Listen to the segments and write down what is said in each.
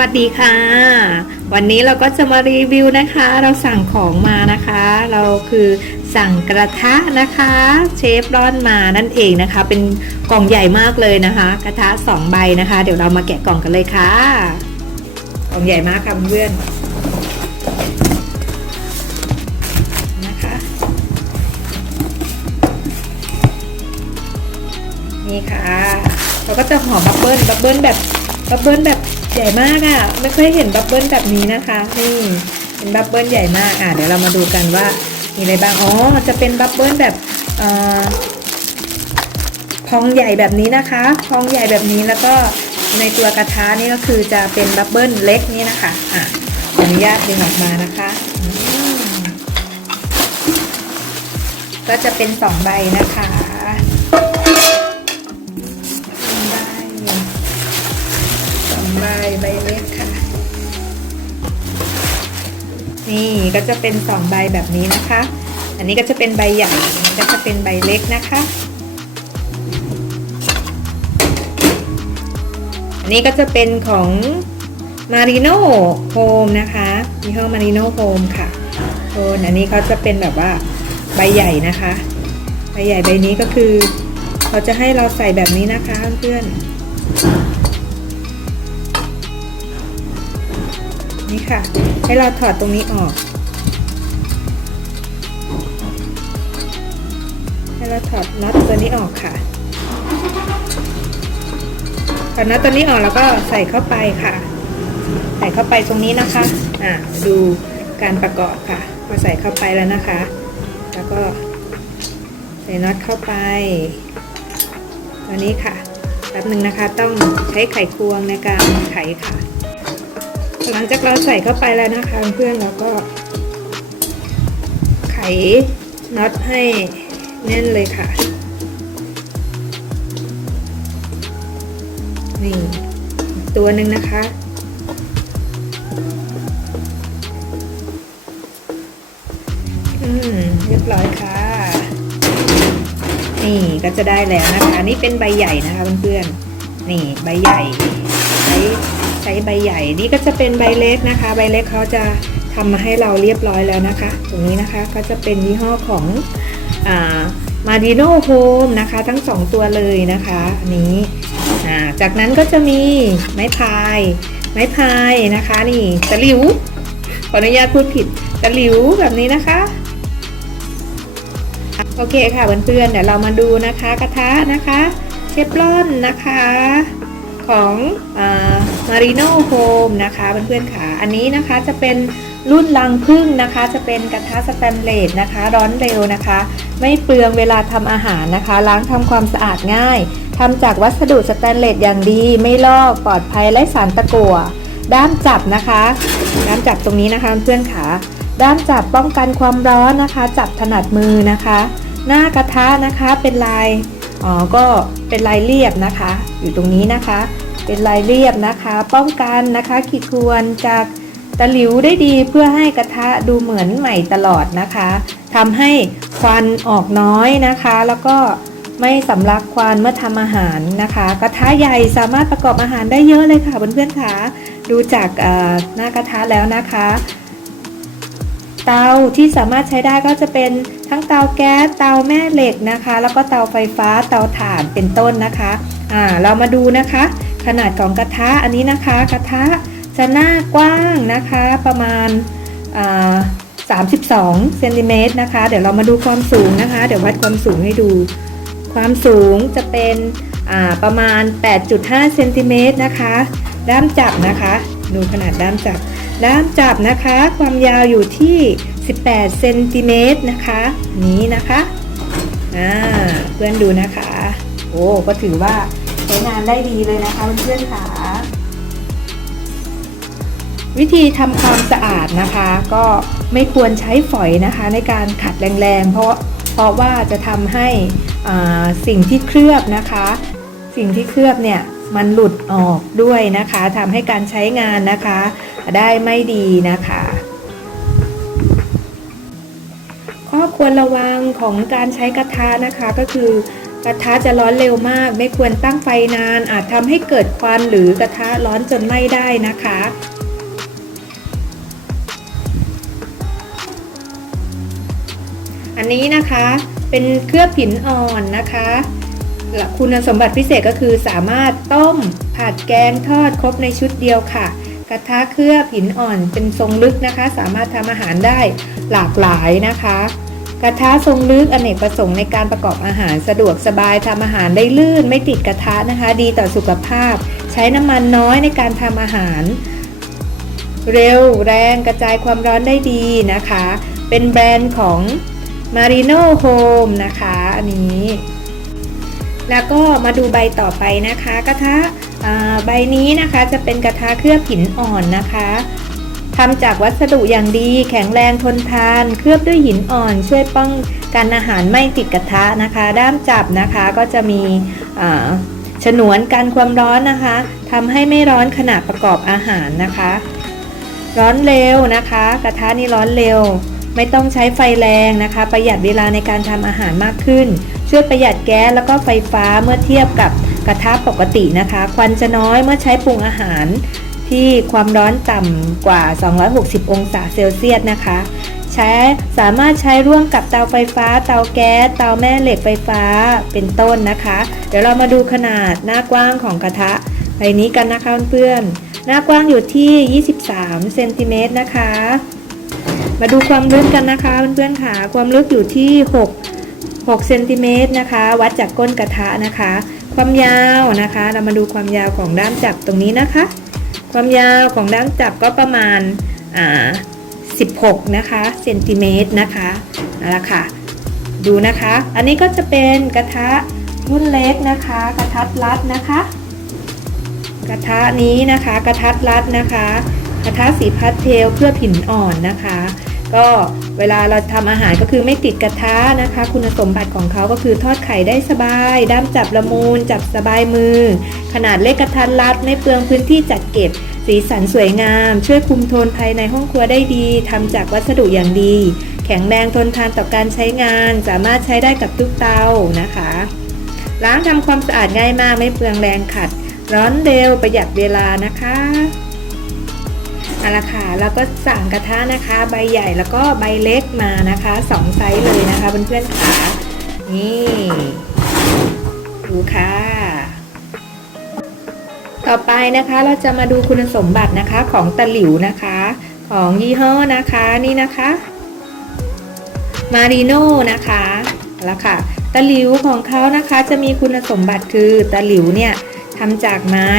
วัสดีค่ะ วันนี้เราก็จะมารีวิวนะคะ เราสั่งของมานะคะ เราคือสั่งกระทะนะคะ เชฟร้อนมานั่นเองนะคะ เป็นกล่องใหญ่มากเลยนะคะ กระทะ2ใบนะคะ เดี๋ยวเรามาแกะกล่องกันเลยค่ะ กล่องใหญ่มากค่ะเพื่อนนะคะ นี่ค่ะ เราก็จะห่อบับเบิ้ลบับเบิ้ลแบบบับเบิ้ลแบบ ญ่มากอะ่ะ ไม่เคยเห็นบับเบิ้ลแบบนี้นะคะ นี่เป็นบับเบิ้ลใหญ่มากอะเดี๋ยวเรามาดูกันว่ามีอะไรบ้าง อ๋อ จะเป็นบับเบิ้ลแบบอ่อพองใหญ่แบบนี้นะคะ พองใหญ่แบบนี้แล้วก็ในตัวกระทะนี่ก็คือจะเป็นบับเบิ้ลเล็กนี่นะคะอะขออนุญาตดึงออกมานะคะ ก็จะเป็นสองใบนะคะ นี่ก็จะเป็นสองใบแบบนี้นะคะ อันนี้ก็จะเป็นใบใหญ่อันนี้ก็จะเป็นใบเล็กนะคะ อันนี้ก็จะเป็นของ Marino Home นะคะยี่ห้อ Marino Home ค่ะโทนอันนี้เขาจะเป็นแบบว่าใบใหญ่นะคะ ใบใหญ่ใบนี้ก็คือ เขาจะให้เราใส่แบบนี้นะคะเพื่อนๆ นี่ค่ะ ให้เราถอดตรงนี้ออก ให้เราถอดน็อตตัวนี้ออกค่ะถอดน็อตตัวนี้ออกแล้วก็ใส่เข้าไปค่ะ ใส่เข้าไปตรงนี้นะคะ อ่าดูการประกอบค่ะพอใส่เข้าไปแล้วนะคะ แล้วก็ใส่น็อตเข้าไป ตัวนี้ค่ะแป๊บหนึ่งนะคะต้องใช้ไขควงในการไขค่ะ หลังจากเราใส่เข้าไปแล้วนะคะเพื่อนเราก็ ไขน็อตให้แน่นเลยค่ะ นี่ตัวหนึ่งนะคะ อืมเรียบร้อยค่ะ นี่ก็จะได้แล้วนะคะ นี่เป็นใบใหญ่นะคะเพื่อนๆ นี่ใบใหญ่ใช้ ใช้ใบใหญ่นี่ก็จะเป็นใบเล็กนะคะ ใบเล็กเขาจะทำมาให้เราเรียบร้อยแล้วนะคะ ตรงนี้นะคะก็จะเป็นยี่ห้อของอ่ามาดิโนโฮมนะคะ ทั้งสองตัวเลยนะคะอันนี้จากนั้นก็จะมีไม้พาย ไม้พายนะคะนี่ตะหลิวขออนุญาตพูดผิดตะหลิวแบบนี้นะคะโอเคค่ะเพื่อนๆเดี๋ยวเรามาดูนะคะกระทะนะคะ เชฟรอนนะคะของมาริโนโฮมนะคะเพื่อนๆค่ะ อันนี้นะคะจะเป็นรุ่นลังพึ่งนะคะ จะเป็นกระทะสแตนเลสนะคะ ร้อนเร็วนะคะ ไม่เปลืองเวลาทำอาหารนะคะ ล้างทำความสะอาดง่ายทำจากวัสดุสแตนเลสอย่างดี ไม่ลอกปลอดภัยไร้สารตะกั่วด้ามจับนะคะ ด้ามจับตรงนี้นะคะเพื่อนๆค่ะด้ามจับป้องกันความร้อนนะคะ จับถนัดมือนะคะ หน้ากระทะนะคะเป็นลายอ๋อก็เป็นลายเรียบนะคะ อยู่ตรงนี้นะคะ เป็นลายเรียบนะคะ ป้องกันนะคะ ขีดข่วนจากตะหลิวได้ดีเพื่อให้กระทะดูเหมือนใหม่ตลอดนะคะทำให้ควันออกน้อยนะคะ แล้วก็ไม่สำลักควันเมื่อทำอาหารนะคะ กระทะใหญ่สามารถประกอบอาหารได้เยอะเลยค่ะเพื่อนๆค่ะดูจากหน้ากระทะแล้วนะคะ เตาที่สามารถใช้ได้ก็จะเป็นทั้งเตาแก๊สเตาแม่เหล็กนะคะ แล้วก็เตาไฟฟ้าเตาถ่านเป็นต้นนะคะอ่าเรามาดูนะคะ ขนาดของกระทะอันนี้นะคะ กระทะจะหน้ากว้างนะคะประมาณ32เซนติเมตรนะคะ เดี๋ยวเรามาดูความสูงนะคะ เดี๋ยววัดความสูงให้ดู ความสูงจะเป็นประมาณ 8.5เซนติเมตรนะคะ ด้ามจับนะคะ ดูขนาดด้ามจับ ด้ามจับนะคะ ความยาวอยู่ที่ 18เซนติเมตรนะคะ นี้นะคะ อ่า เพื่อนดูนะคะ โอ้ ก็ถือว่า ช้งานได้ดีเลยนะคะเพื่อนๆค่ะวิธีทำความสะอาดนะคะ ก็ไม่ควรใช้ฝอยนะคะ ในการขัดแรงๆ เพราะเพราะว่าจะทำให้สิ่งที่เคลือบนะคะ สิ่งที่เคลือบเนี่ยมันหลุดออกด้วยนะคะทำให้การใช้งานนะคะ ได้ไม่ดีนะคะข้อควรระวังของการใช้กระทะนะคะก็คือ กระทะจะร้อนเร็วมาก ไม่ควรตั้งไฟนาน อาจทำให้เกิดควันหรือกระทะร้อนจนไหม้ได้นะคะ อันนี้นะคะเป็นเคลือบหินอ่อนนะคะและคุณสมบัติพิเศษก็คือสามารถต้ม ผัดแกงทอดครบในชุดเดียวค่ะ กระทะเคลือบหินอ่อนเป็นทรงลึกนะคะ สามารถทำอาหารได้หลากหลายนะคะ กระทะทรงลึกอเนกประสงค์ในการประกอบอาหารสะดวกสบายทำอาหารได้ลื่น ไม่ติดกระทะนะคะ ดีต่อสุขภาพ ใช้น้ำมันน้อยในการทำอาหาร เร็วแรงกระจายความร้อนได้ดีนะคะ เป็นแบรนด์ของ Marino Home นะคะ อันนี้ แล้วก็มาดูใบต่อไปนะคะ กระทะใบนี้นะคะจะเป็นกระทะเคลือบหินอ่อนนะคะ ทำจากวัสดุอย่างดี แข็งแรงทนทาน เคลือบด้วยหินอ่อน ช่วยป้องกันอาหารไม่ติดกระทะนะคะ ด้ามจับนะคะก็จะมีฉนวนกันความร้อนนะคะทำให้ไม่ร้อนขณะประกอบอาหารนะคะ ร้อนเร็วนะคะ กระทะนี่ร้อนเร็ว ไม่ต้องใช้ไฟแรงนะคะ ประหยัดเวลาในการทำอาหารมากขึ้น ช่วยประหยัดแก๊สแล้วก็ไฟฟ้าเมื่อเทียบกับกระทะปกตินะคะ ควันจะน้อยเมื่อใช้ปรุงอาหาร ที่ความร้อนต่ำกว่า 260 องศาเซลเซียสนะคะ ใช้สามารถใช้ร่วมกับเตาไฟฟ้า เตาแก๊ส เตาแม่เหล็กไฟฟ้าเป็นต้นนะคะ เดี๋ยวเรามาดูขนาดหน้ากว้างของกระทะใบนี้กันนะคะเพื่อนหน้ากว้างอยู่ที่ 23 เซนติเมตรนะคะ มาดูความลึกกันนะคะเพื่อนๆค่ะ ความลึกอยู่ที่ 6 6เซนติเมตรนะคะ วัดจากก้นกระทะนะคะ ความยาวนะคะ เรามาดูความยาวของด้ามจับตรงนี้นะคะ ความยาวของด้ามจับก็ประมาณอ่า16 นะคะเซนติเมตรนะคะเอาละค่ะ ดูนะคะ อันนี้ก็จะเป็นกระทะรุ่นเล็กนะคะ กระทัดรัดนะคะ กระทะนี้นะคะ กระทัดรัดนะคะ กระทะสีพัดเทลเพื่อผินอ่อนนะคะ ก็เวลาเราทำอาหารก็คือไม่ติดกระทะนะคะ คุณสมบัติของเขาก็คือทอดไข่ได้สบาย ด้ามจับละมุนจับสบายมือ ขนาดเล็กกระทัดรัด ไม่เปลืองพื้นที่จัดเก็บ สีสันสวยงาม ช่วยคุมโทนภายในห้องครัวได้ดีทำจากวัสดุอย่างดี แข็งแรงทนทานต่อการใช้งาน สามารถใช้ได้กับทุกเตานะคะ ล้างทำความสะอาดง่ายมากไม่เปลืองแรงขัด ร้อนเร็วประหยัดเวลานะคะ เอาละค่ะแล้วก็สั่งกระทะนะคะ ใบใหญ่แล้วก็ใบเล็กมานะคะสองไซส์เลยนะคะเพื่อนๆค่ะนี่ดูค่ะต่อไปนะคะเราจะมาดูคุณสมบัตินะคะของตะหลิวนะคะ ของยี่ห้อนะคะนี่นะคะมาริโน่นะคะเอาละค่ะตะหลิวของเขานะคะจะมีคุณสมบัติคือตะหลิวเนี่ยทำจากไม้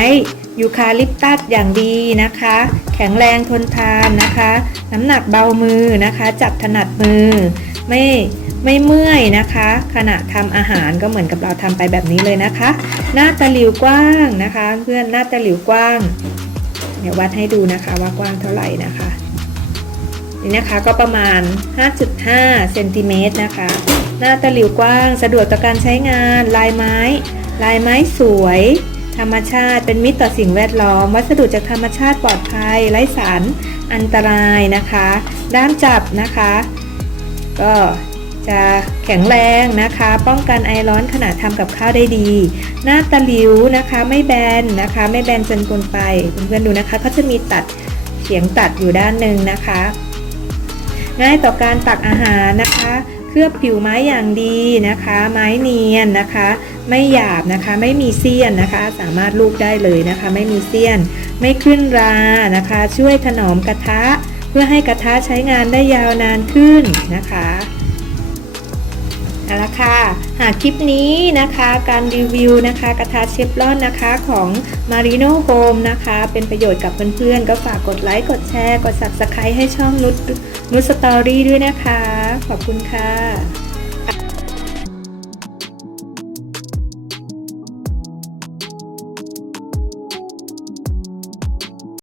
ยูคาลิปตัสอย่างดีนะคะ ข็งแรงทนทานนะคะ น้ำหนักเบามือนะคะ จับถนัดมือ ไม่ไม่เมื่อยนะคะ ขณะทำอาหารก็เหมือนกับเราทำไปแบบนี้เลยนะคะ หน้าตะหลิวกว้างนะคะ เพื่อนหน้าตะหลิวกว้างเดี๋ยววัดให้ดูนะคะว่ากว้างเท่าไหร่นะคะนี่นะคะก็ประมาณ 5.5เซนติเมตรนะคะ หน้าตะหลิวกว้าง สะดวกต่อการใช้งาน ลายไม้ ลายไม้สวย ธรรมชาติเป็นมิตรต่อสิ่งแวดล้อม วัสดุจากธรรมชาติปลอดภัยไร้สารอันตรายนะคะ ด้ามจับนะคะ ก็จะแข็งแรงนะคะ ป้องกันไอร้อนขณะทำกับข้าวได้ดี หน้าตะหลิวนะคะ ไม่แบนนะคะ ไม่แบนจนเกินไปเพื่อนๆดูนะคะเขาจะมีตัดเฉียงตัดอยู่ด้านหนึ่งนะคะ ง่ายต่อการตักอาหารนะคะ เคลือบผิวไม้อย่างดีนะคะ ไม้เนียนนะคะ ไม่หยาบนะคะ ไม่มีเสี้ยนนะคะ สามารถลูกได้เลยนะคะ ไม่มีเสี้ยน ไม่ขึ้นรานะคะ ช่วยถนอมกระทะ เพื่อให้กระทะใช้งานได้ยาวนานขึ้นนะคะ เอาละค่ะ หากคลิปนี้นะคะการรีวิวนะคะกระทะเชฟรอนนะคะของ Marino Home นะคะ เป็นประโยชน์กับเพื่อนๆ ก็ฝากกดไลค์ กดแชร์ กด Subscribe ให้ช่องนุชนุชสตอรี่ด้วยนะคะ ขอบคุณค่ะ